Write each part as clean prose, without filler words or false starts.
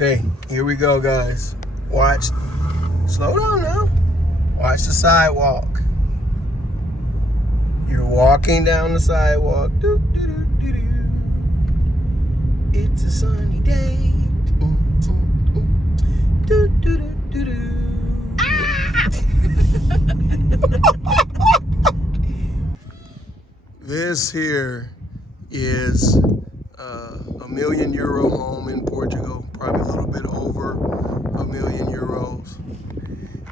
Okay, here we go, guys. Watch. Slow down now. Watch the sidewalk. You're walking down the sidewalk. Doo, doo, doo, doo, doo. It's a sunny day. Doo, doo, doo, doo, doo. Ah! This here is a €1,000,000 home in Portugal, probably a little bit over €1,000,000.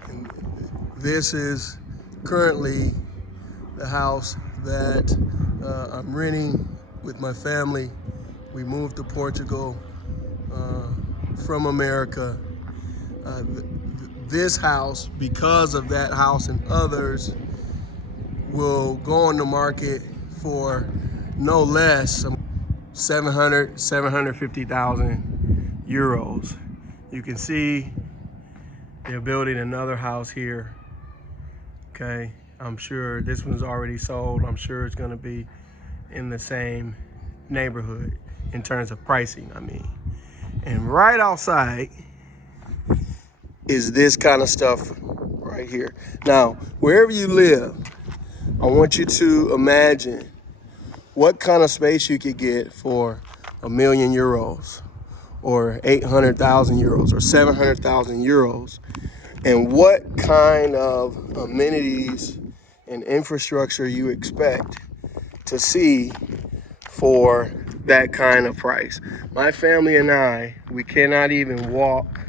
And this is currently the house that I'm renting with my family. We moved to Portugal from America. This house, because of that house and others, will go on the market for no less than 750,000 euros. You can see they're building another house here. Okay, I'm sure this one's already sold. I'm sure it's going to be in the same neighborhood in terms of pricing, I mean. And right outside is this kind of stuff right here. Now, wherever you live, I want you to imagine what kind of space you could get for €1,000,000 or 800,000 euros or 700,000 euros, and what kind of amenities and infrastructure you expect to see for that kind of price. My family and I, we cannot even walk.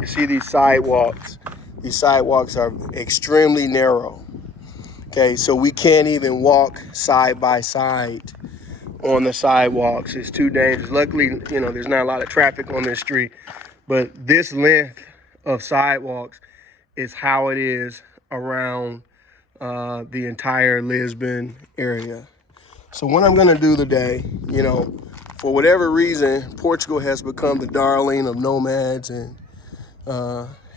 You see these sidewalks? These sidewalks are extremely narrow. Okay, so we can't even walk side by side on the sidewalks. It's too dangerous. Luckily, there's not a lot of traffic on this street, but this length of sidewalks is how it is around the entire Lisbon area. So what I'm gonna do today, for whatever reason, Portugal has become the darling of nomads, and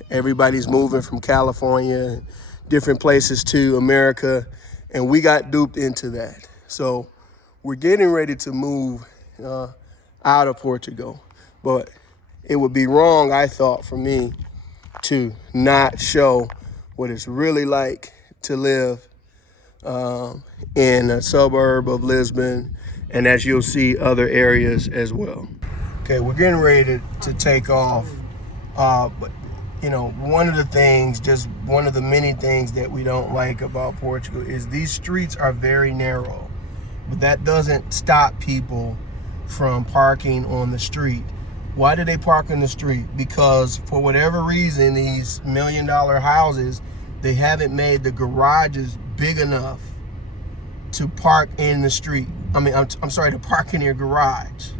everybody's moving from California and different places to America, and we got duped into that. So we're getting ready to move out of Portugal, but it would be wrong, I thought, for me to not show what it's really like to live in a suburb of Lisbon, and as you'll see, other areas as well. Okay, we're getting ready to take off, but one of the things, just one of the many things that we don't like about Portugal is these streets are very narrow, but that doesn't stop people from parking on the street. Why do they park on the street? Because for whatever reason, these $1,000,000 houses, they haven't made the garages big enough to park in the street. I'm sorry, to park in your garage.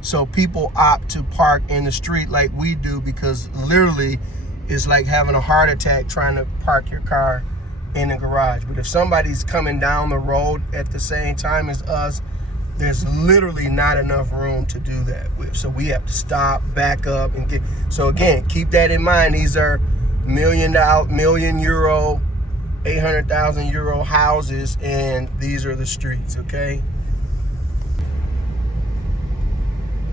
So people opt to park in the street like we do, because literally it's like having a heart attack trying to park your car in the garage. But if somebody's coming down the road at the same time as us, there's literally not enough room to do that with. So we have to stop, back up, and get. So again, keep that in mind. These are €1,000,000, 800,000 euro houses, and these are the streets, okay?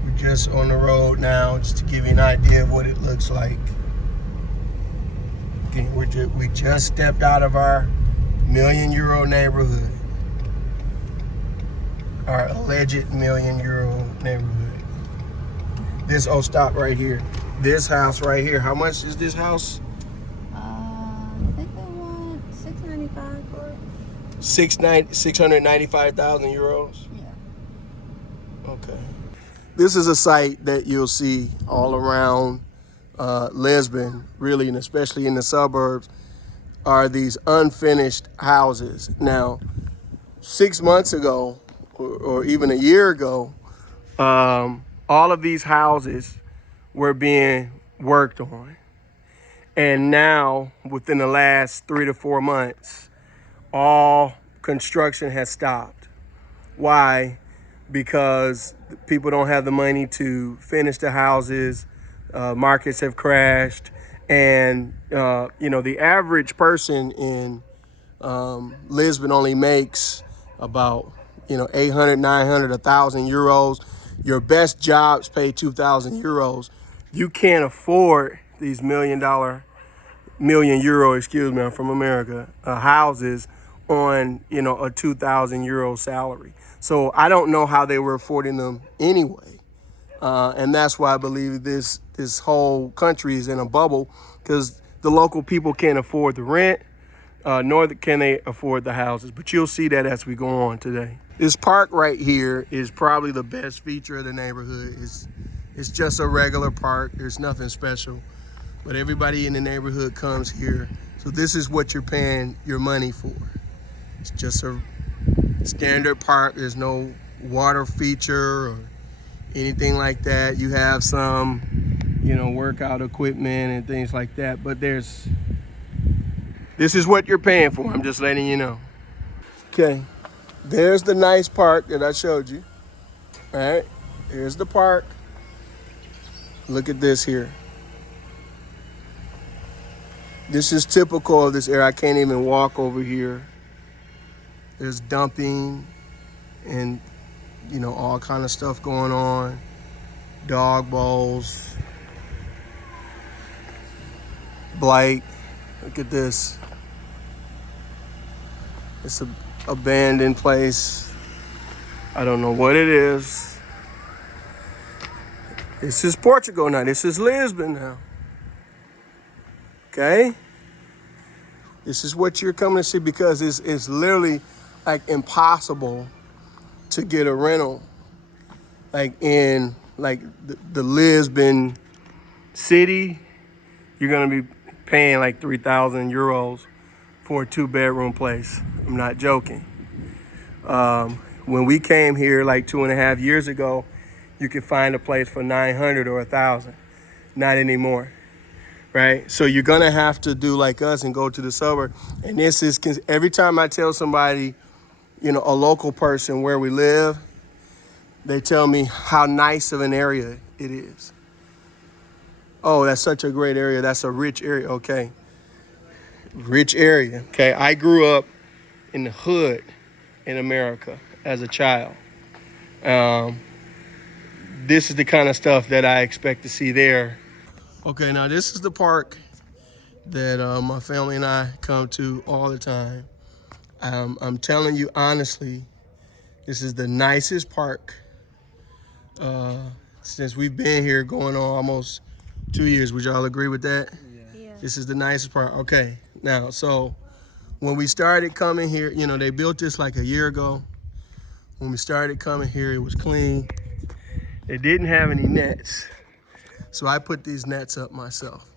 We're just on the road now, just to give you an idea of what it looks like. Okay, we just stepped out of our €1,000,000 neighborhood. Our alleged €1,000,000 neighborhood. Stop right here. This house right here. How much is this house? I think they want $695 for it. 695,000 euros? Yeah. Okay. This is a site that you'll see all around Lisbon, really, and especially in the suburbs, are these unfinished houses. Now, 6 months ago, or even a year ago, all of these houses were being worked on. And now, within the last 3 to 4 months, all construction has stopped. Why? Because people don't have the money to finish the houses. Markets have crashed, and the average person in Lisbon only makes about 800, 900, 1,000 euros. Your best jobs pay 2,000 euros. You can't afford these million euro, excuse me, I'm from America, houses on, you know, a 2,000 euro salary. So I don't know how they were affording them anyway. And that's why I believe this whole country is in a bubble, because the local people can't afford the rent, nor can they afford the houses. But you'll see that as we go on today. This park right here is probably the best feature of the neighborhood. It's just a regular park. There's nothing special, but everybody in the neighborhood comes here. So this is what you're paying your money for. It's just a standard park. There's no water feature or anything like that. You have some, you know, workout equipment and things like that, but this is what you're paying for. I'm just letting you know. Okay, there's the nice park that I showed you. All right, here's the park. Look at this here. This is typical of this area. I can't even walk over here. There's dumping and, you know, all kind of stuff going on. Dog bowls. Blight. Look at this. It's an abandoned place. I don't know what it is. This is Portugal now. This is Lisbon now. Okay? This is what you're coming to see, because it's literally like impossible to get a rental. Like in the Lisbon city, you're gonna be paying like 3,000 euros for a 2-bedroom place. I'm not joking. When we came here like 2.5 years ago, you could find a place for 900 or 1,000. Not anymore, right? So you're gonna have to do like us and go to the suburb. And this is, every time I tell somebody, you know, a local person where we live, they tell me how nice of an area it is. Oh, that's such a great area. That's a rich area. Okay. Rich area. Okay. I grew up in the hood in America as a child. This is the kind of stuff that I expect to see there. Okay, now this is the park that my family and I come to all the time. I'm telling you honestly, this is the nicest park since we've been here, going on almost 2 years. Would y'all agree with that? Yeah. This is the nicest park. Okay, now, so when we started coming here, you know, they built this like a year ago. When we started coming here, it was clean. They didn't have any nets, so I put these nets up myself.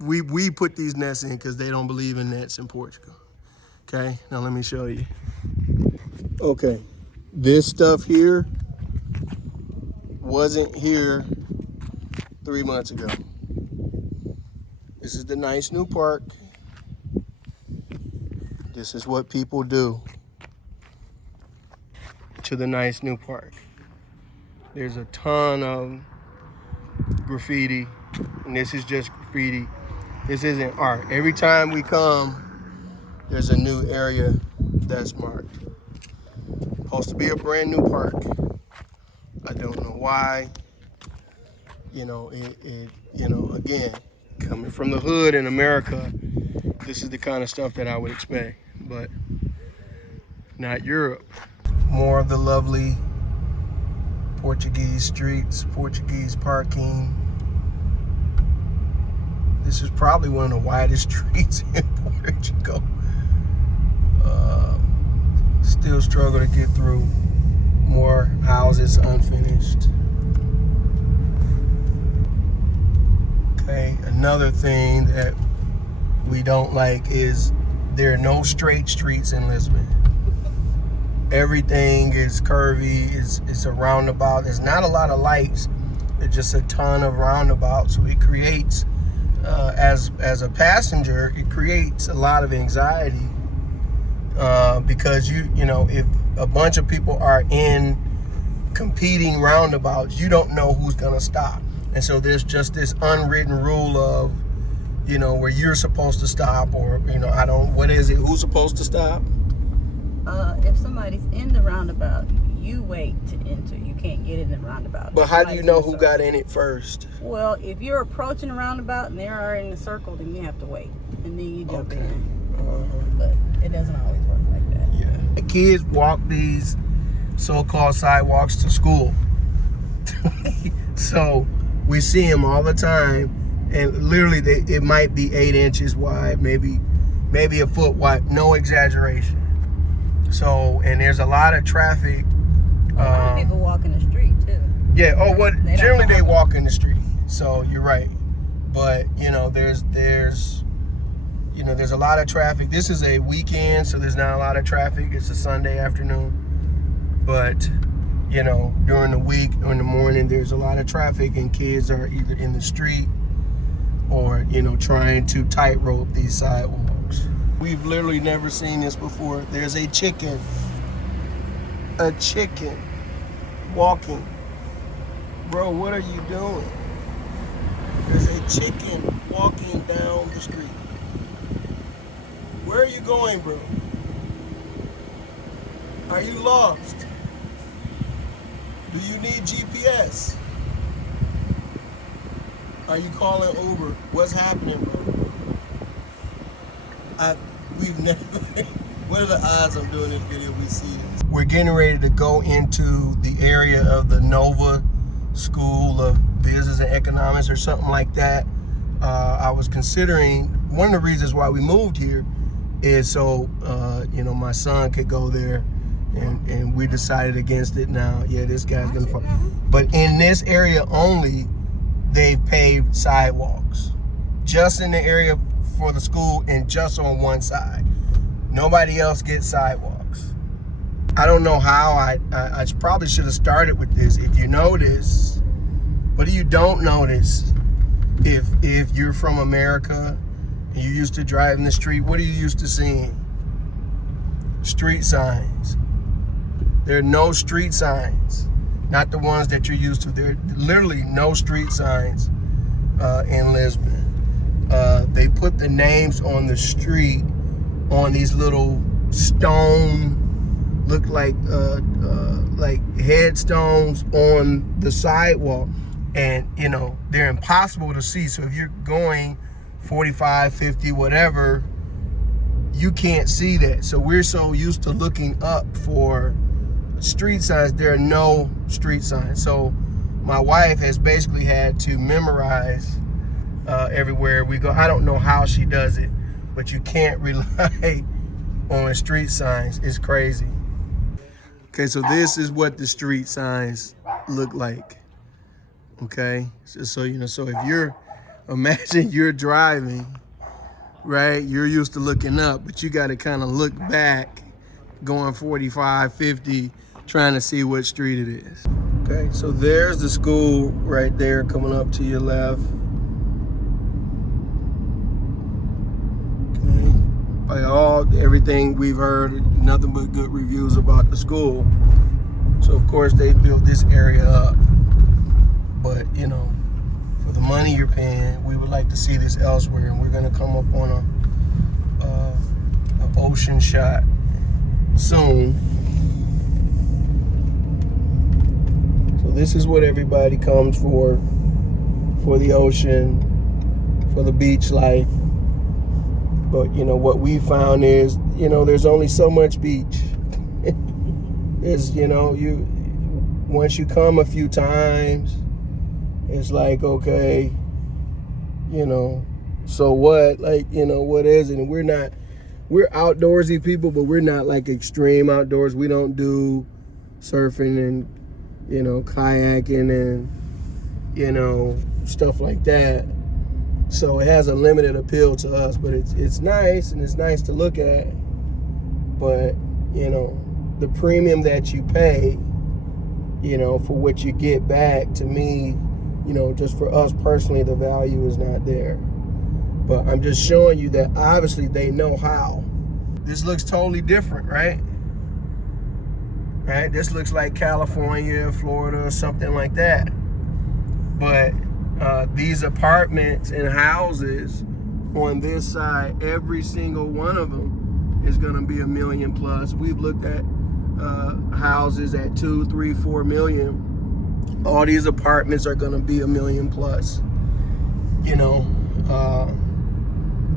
We put these nets in because they don't believe in nets in Portugal. Okay, now let me show you. Okay, this stuff here wasn't here 3 months ago. This is the nice new park. This is what people do to the nice new park. There's a ton of graffiti, and this is just graffiti. This isn't art. Every time we come, there's a new area that's marked. Supposed to be a brand new park. I don't know why. You know, you know, again, coming from the hood in America, this is the kind of stuff that I would expect, but not Europe. More of the lovely Portuguese streets, Portuguese parking. This is probably one of the widest streets in Portugal. Still struggle to get through. More houses unfinished. Okay, another thing that we don't like is there are no straight streets in Lisbon. Everything is curvy, it's a roundabout. There's not a lot of lights, there's just a ton of roundabouts. So it creates, as a passenger, it creates a lot of anxiety because you know, if a bunch of people are in competing roundabouts, you don't know who's gonna stop. And so there's just this unwritten rule of, you know, where you're supposed to stop, or, you know, what is it? Who's supposed to stop? If somebody's in the roundabout, you wait to enter. You can't get in the roundabout. But how do you know who circle. got in it first? Well, if you're approaching the roundabout and they're already in the circle, then you have to wait. And then you jump Okay. in. But it doesn't always work like that. Yeah. The kids walk these so-called sidewalks to school. So we see them all the time. And literally, it might be 8 inches wide, maybe a foot wide, no exaggeration. So, and there's a lot of traffic. A lot of people walk in the street too. Yeah. Oh, what? Generally, they walk. walk in the street. So you're right. But there's a lot of traffic. This is a weekend, so there's not a lot of traffic. It's a Sunday afternoon. But during the week or in the morning, there's a lot of traffic, and kids are either in the street or trying to tightrope these sidewalks. We've literally never seen this before. There's a chicken walking. Bro, what are you doing? There's a chicken walking down the street. Where are you going, bro? Are you lost? Do you need GPS? Are you calling Uber? What's happening, bro? We've never. What are the odds I'm doing this video? We see this. We're getting ready to go into the area of the Nova School of Business and Economics or something like that. I was considering, one of the reasons why we moved here is so my son could go there, and we decided against it. Now, yeah, this guy's gonna fall. But in this area only, they've paved sidewalks just in the area for the school and just on one side. Nobody else gets sidewalks. I don't know how. I probably should have started with this. If you notice, what you don't notice, if you're from America and you're used to driving the street, what are you used to seeing? Street signs. There are no street signs. Not the ones that you're used to. There are literally no street signs in Lisbon. They put the names on the street on these little stone, look like headstones on the sidewalk. And, they're impossible to see. So if you're going 45, 50, whatever, you can't see that. So we're so used to looking up for street signs. There are no street signs. So my wife has basically had to memorize everywhere we go. I don't know how she does it, but you can't rely on street signs. It's crazy. Okay, so this is what the street signs look like. Okay, so so if imagine you're driving, right? You're used to looking up, but you got to kind of look back, going 45, 50, trying to see what street it is. Okay, so there's the school right there coming up to your left. Okay, by everything we've heard, nothing but good reviews about the school. So of course they built this area up. But, for the money you're paying, we would like to see this elsewhere. And we're going to come up on an ocean shot soon. So this is what everybody comes for the ocean, for the beach life. But, what we found is, there's only so much beach. There's, once you come a few times, it's like, okay, so what? Like, what is it? And we're outdoorsy people, but we're not like extreme outdoors. We don't do surfing and, kayaking and, stuff like that. So it has a limited appeal to us, but it's nice, and it's nice to look at. But, the premium that you pay, for what you get back, to me, just for us personally, the value is not there. But I'm just showing you that obviously they know how. This looks totally different, right? Right? This looks like California, Florida, or something like that. But these apartments and houses on this side, every single one of them is going to be $1 million plus. We've looked at houses at 2, 3, 4 million. All these apartments are going to be $1 million plus. You know,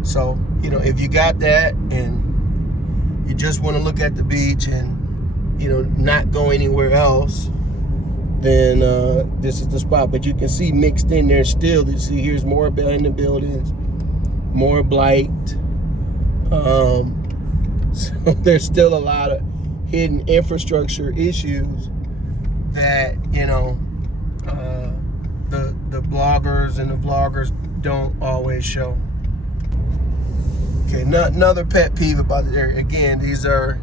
so you know, if you got that and you just want to look at the beach and not go anywhere else, then this is the spot. But you can see mixed in there still. You see, here's more abandoned buildings, more blight. So there's still a lot of hidden infrastructure issues that the bloggers and the vloggers don't always show. Okay, another pet peeve about the area. Again, these are,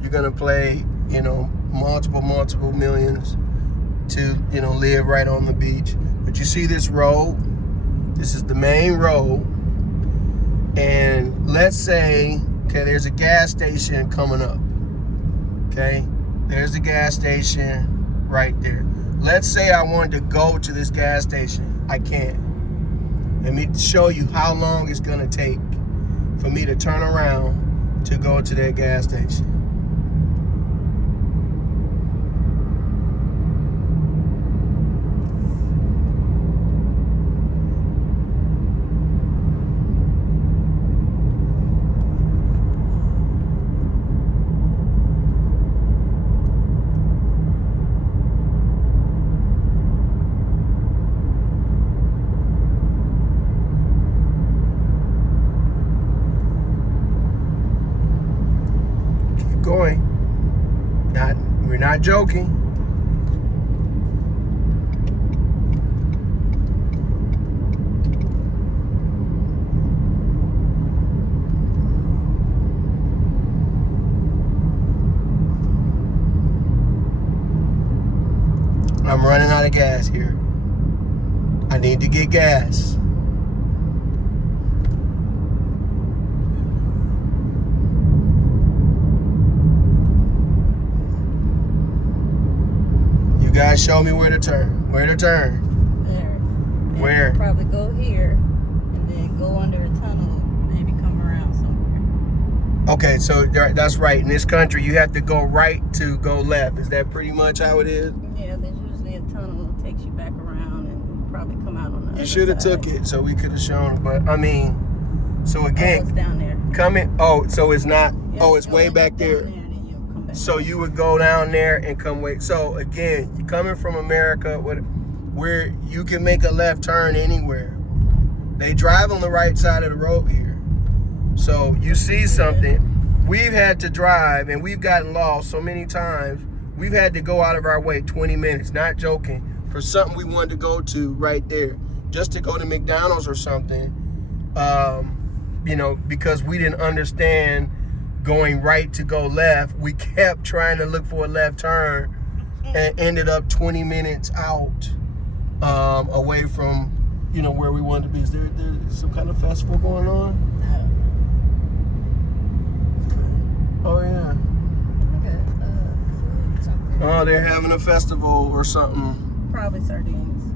you're gonna pay multiple millions to live right on the beach. But you see this road, this is the main road, and let's say, okay, there's a gas station coming up. Okay, there's the gas station right there. Let's say I wanted to go to this gas station. I can't. Let me show you how long it's gonna take for me to turn around to go to that gas station. Going. We're not joking. I'm running out of gas here. I need to get gas. You guys show me where to turn. Where to turn? There. And Where? Probably go here and then go under a tunnel, maybe come around somewhere. Okay, so that's right. In this country, you have to go right to go left. Is that pretty much how it is? Yeah, there's usually a tunnel that takes you back around and probably come out on the other You should have side. took it so we could have shown. But I mean, so Oh, it's again, down there. coming. Oh, so it's not. Yeah, Oh, it's go way in back down there. and then you'll come back. So you would go down there and come wait. So again, you coming from America, where you can make a left turn anywhere. They drive on the right side of the road here. So you see something. We've had to drive and we've gotten lost so many times. We've had to go out of our way 20 minutes, not joking, for something we wanted to go to right there. Just to go to McDonald's or something, because we didn't understand going right to go left. We kept trying to look for a left turn and ended up 20 minutes out away from where we wanted to be. Is there some kind of festival going on? Oh yeah. Food, something. Oh, they're having a festival or something. Probably sardines.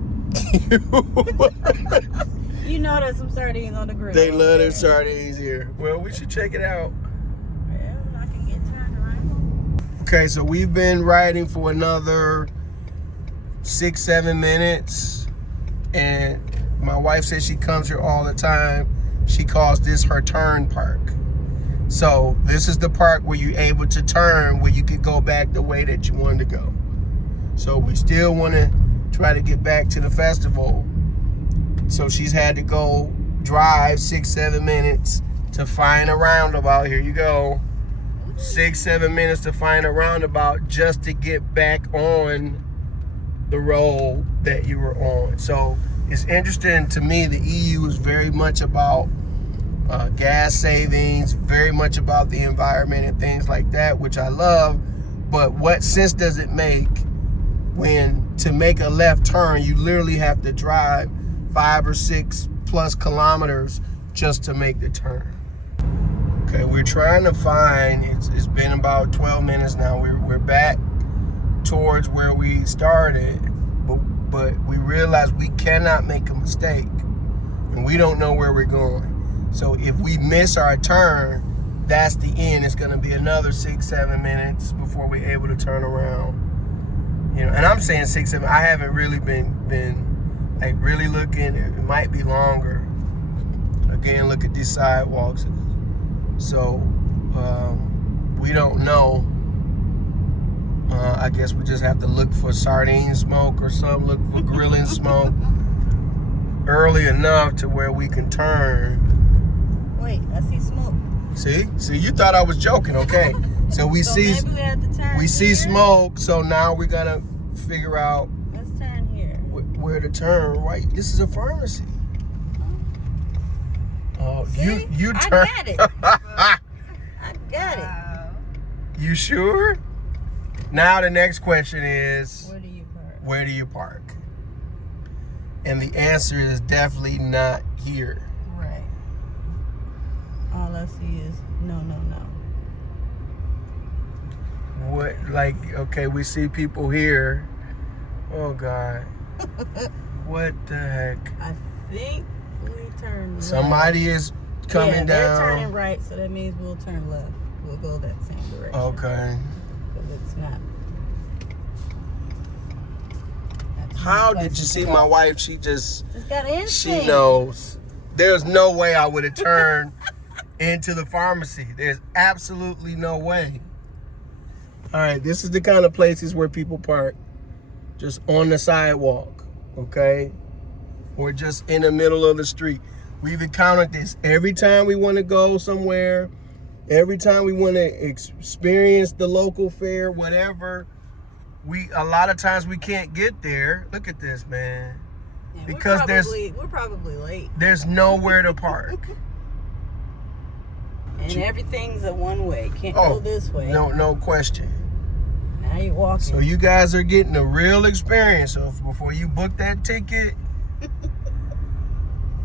You know there's some sardines on the grill. They love their sardines here. Well, we should check it out. Well, I can get turned around. Okay, so we've been riding for another 6-7 minutes, and my wife says she comes here all the time. She calls this her turn park. So this is the park where you're able to turn, where you could go back the way that you wanted to go. So we still want to try to get back to the festival. So she's had to go drive 6-7 minutes to find a roundabout. Here you go. 6-7 minutes to find a roundabout just to get back on the road that you were on. So it's interesting to me. The EU is very much about gas savings, very much about the environment and things like that, which I love. But what sense does it make when to make a left turn, you literally have to drive 5 or 6 plus kilometers just to make the turn? Okay, we're trying to find, it's been about 12 minutes now. We're back towards where we started, but we realize we cannot make a mistake and we don't know where we're going. So if we miss our turn, that's the end. It's gonna be another 6-7 minutes before we're able to turn around. You know, and I'm saying 6-7. I haven't really been like really looking. It might be longer. Again, look at these sidewalks. So we don't know. I guess we just have to look for sardine smoke or something. Look for grilling smoke early enough to where we can turn. Wait, I see smoke. See, you thought I was joking. Okay, so we So see. maybe we have to turn We see here. smoke, so now we gotta figure out Let's turn here. where to turn. Right, this is a pharmacy. Oh, See? you I turn. got it. I got it. You sure? Now the next question is, Where do you park? where do you park? And the answer is definitely not here. Right. All I see is no. What, like, okay, we see people here. Oh God, what the heck? I think we turn left. Somebody is coming yeah, down. they're turning right, so that means we'll turn left. We'll go that same direction. Okay. Because it's not. How did you see my wife? She just, It's got instinct. she knows. There's no way I would have turned into the pharmacy. There's absolutely no way. All right, this is the kind of places where people park just on the sidewalk, okay? Or just in the middle of the street. We've encountered this every time we want to go somewhere, every time we want to experience the local fair, whatever. A lot of times we can't get there. Look at this, man. Yeah, Because we're probably late. there's nowhere to park. And everything's a one way. Can't go this way. No question. Now you're walking. So you guys are getting a real experience. So before you book that ticket,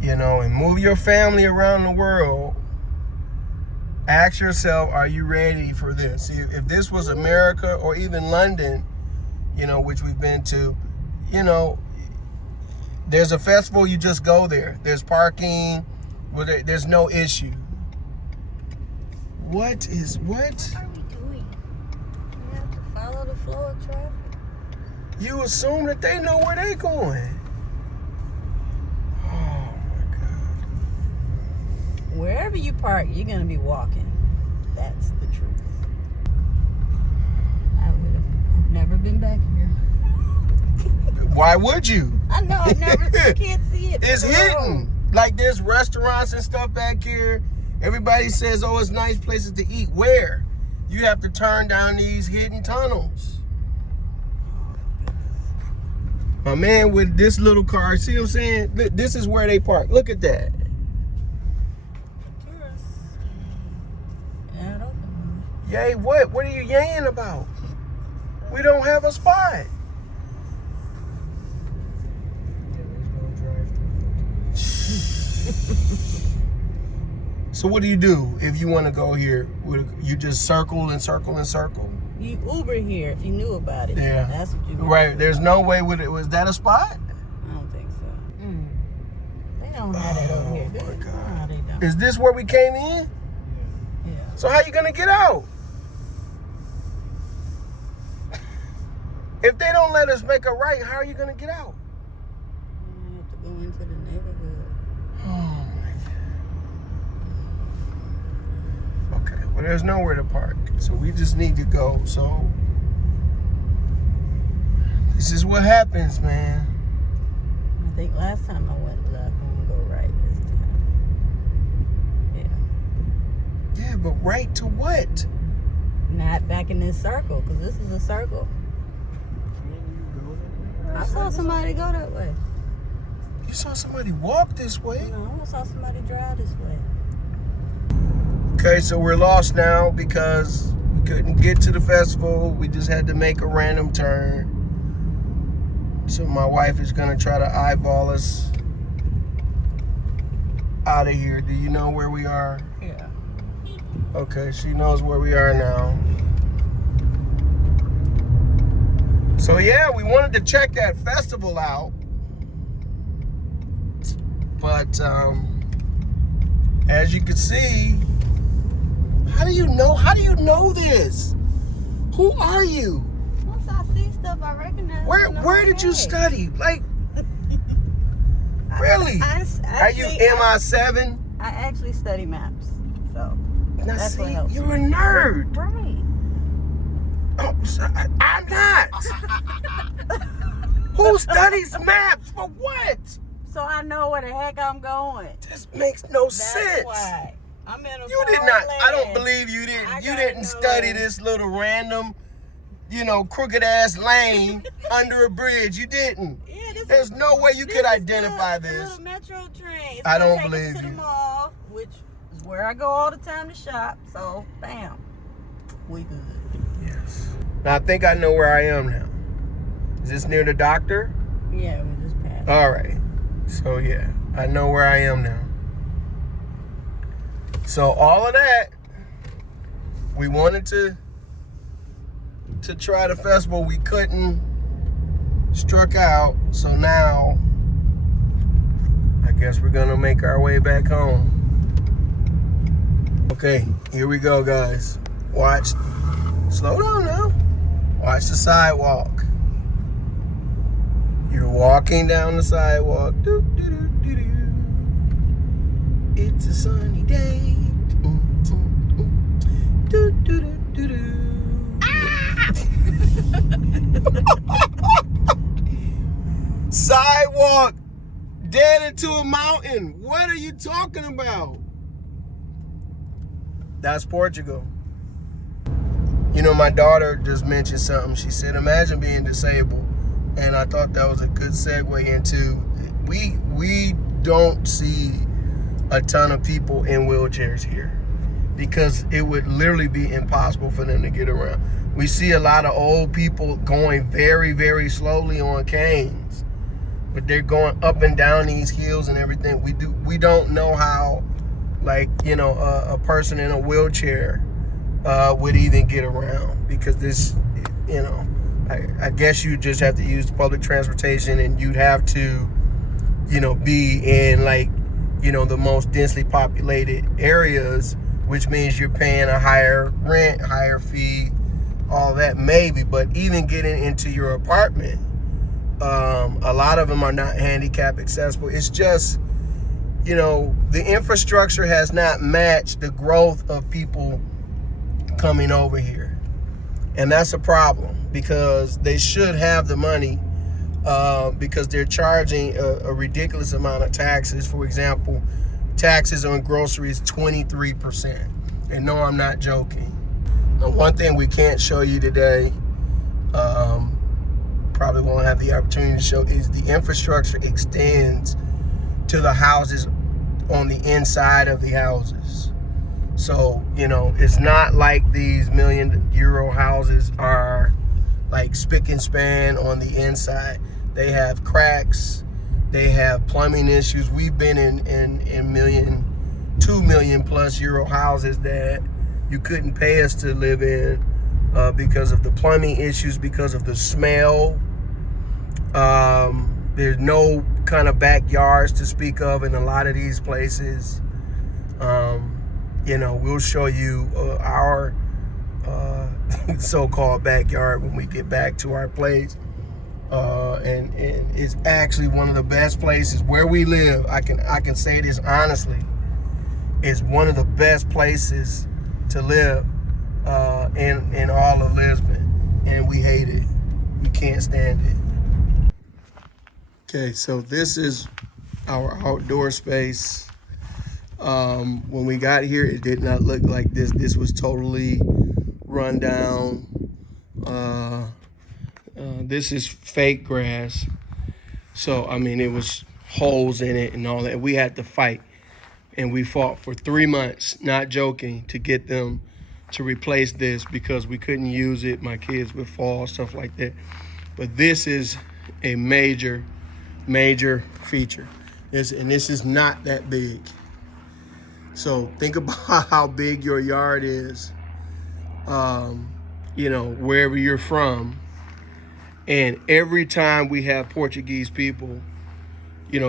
you know, and move your family around the world, ask yourself, are you ready for this? See, if this was America or even London, you know, which we've been to, you know, there's a festival, you just go there. There's parking, there's no issue. What? What are we doing? We have to follow the flow of traffic. You assume that they know where they're going. Oh my God. Wherever you park, you're going to be walking. That's the truth. I've never been back here. Why would you? I know, you can't see it. It's hidden. Like there's restaurants and stuff back here. Everybody says, oh, it's nice places to eat. Where? You have to turn down these hidden tunnels. My man with this little car, see what I'm saying? This is where they park. Look at that. Tourists. Yeah, I don't know. Yay, what? What are you yaying about? We don't have a spot. So what do you do if you want to go here? You just circle and circle and circle? You Uber here if you knew about it. Yeah. That's what you would Right. do. There's no way with it. Was that a spot? I don't think so. They don't have that over here. Oh my God. No, they don't. Is this where we came in? Yeah. So how you gonna get out? If they don't let us make a right, how are you gonna get out? You have to go into the neighborhood. Oh my God. Okay, well there's nowhere to park. So we just need to go. So this is what happens, man. I think last time I went left, I'm gonna go right this time. Yeah. Yeah, but right to what? Not back in this circle, because this is a circle. I saw somebody go that way. You saw somebody walk this way? No, I saw somebody drive this way. Okay, so we're lost now because we couldn't get to the festival. We just had to make a random turn. So my wife is gonna try to eyeball us out of here. Do you know where we are? Yeah. Okay, she knows where we are now. So yeah, we wanted to check that festival out. But as you can see, How do you know? How do you know this? Who are you? Once I see stuff, I recognize. Where did you study? Like, really? Are you MI7? I actually study maps, so Now that's what see, helps. you're a nerd. Right. Oh, I'm not. Who studies maps for what? So I know where the heck I'm going. This makes no That's sense. why. I'm in a You did foreign not. I don't land. believe you didn't. I You gotta didn't know. study this little random, crooked ass lane under a bridge. You didn't. Yeah, this There's is, no way you this could is identify the this. little metro train. It's I gonna don't take us believe to you. the mall, which is where I go all the time to shop. So, bam, we good. Yes. Now I think I know where I am now. Is this near the doctor? Yeah, we just passed. All right. So yeah, I know where I am now. So all of that, we wanted to try the festival. We couldn't. Struck out. So now, I guess we're gonna make our way back home. Okay, here we go, guys. Watch. Slow down now. Watch the sidewalk. You're walking down the sidewalk. Doo, doo, doo, doo, doo. It's a sunny day. Doo, doo, doo, doo, doo. Sidewalk dead into a mountain. What are you talking about? That's Portugal. My daughter just mentioned something. She said, imagine being disabled. And I thought that was a good segue into, we don't see a ton of people in wheelchairs here because it would literally be impossible for them to get around. We see a lot of old people going very, very slowly on canes, but they're going up and down these hills and everything. We don't know how, a person in a wheelchair would even get around because this, I guess you just have to use public transportation and you'd have to, be in the most densely populated areas, which means you're paying a higher rent, higher fee, all that maybe. But even getting into your apartment, a lot of them are not handicap accessible. It's just, the infrastructure has not matched the growth of people coming over here. And that's a problem because they should have the money because they're charging a ridiculous amount of taxes. For example, taxes on groceries, 23%. And no, I'm not joking. Now, one thing we can't show you today, probably won't have the opportunity to show, is the infrastructure extends to the houses on the inside of the houses. So, it's not like these €1 million houses are like spick and span on the inside. They have cracks. They have plumbing issues. We've been in €2 million plus houses that you couldn't pay us to live in because of the plumbing issues, because of the smell. There's no kind of backyards to speak of in a lot of these places. We'll show you our so-called backyard when we get back to our place. And it's actually one of the best places where we live. I can say this honestly. It's one of the best places to live in all of Lisbon, and we hate it. We can't stand it. Okay, so this is our outdoor space. When we got here, it did not look like this. This was totally run down. This is fake grass. So, it was holes in it and all that. We had to fight. And we fought for 3 months, not joking, to get them to replace this because we couldn't use it. My kids would fall, stuff like that. But this is a major feature. This is not that big. So think about how big your yard is, wherever you're from. And every time we have Portuguese people,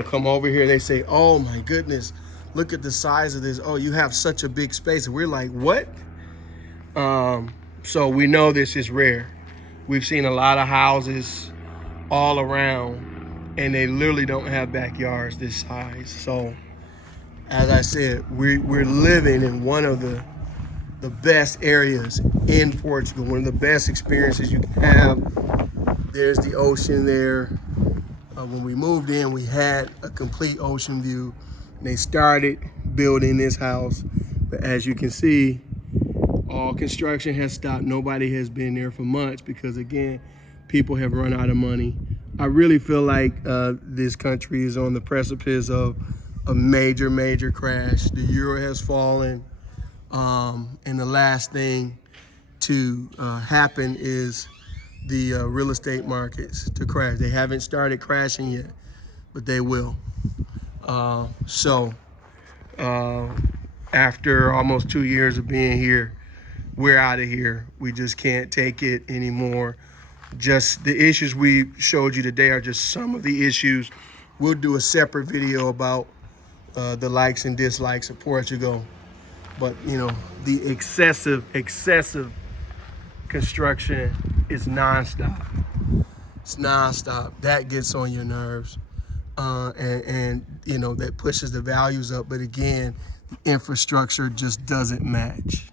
come over here, they say, oh my goodness, look at the size of this. Oh, you have such a big space. And we're like, what? So we know this is rare. We've seen a lot of houses all around, and they literally don't have backyards this size. So, as I said, we're living in one of the best areas in Portugal, one of the best experiences you can have. There's the ocean there. When we moved in, we had a complete ocean view. And they started building this house, but as you can see, all construction has stopped. Nobody has been there for months because, again, people have run out of money. I really feel like this country is on the precipice of a major crash. The euro has fallen, and the last thing to happen is the real estate markets to crash. They haven't started crashing yet, but they will. So after almost 2 years of being here, we're out of here. We just can't take it anymore. Just the issues we showed you today are just some of the issues. We'll do a separate video about the likes and dislikes of Portugal. But, you know, the excessive construction is nonstop. It's nonstop. That gets on your nerves. And, you know, that pushes the values up. But again, the infrastructure just doesn't match.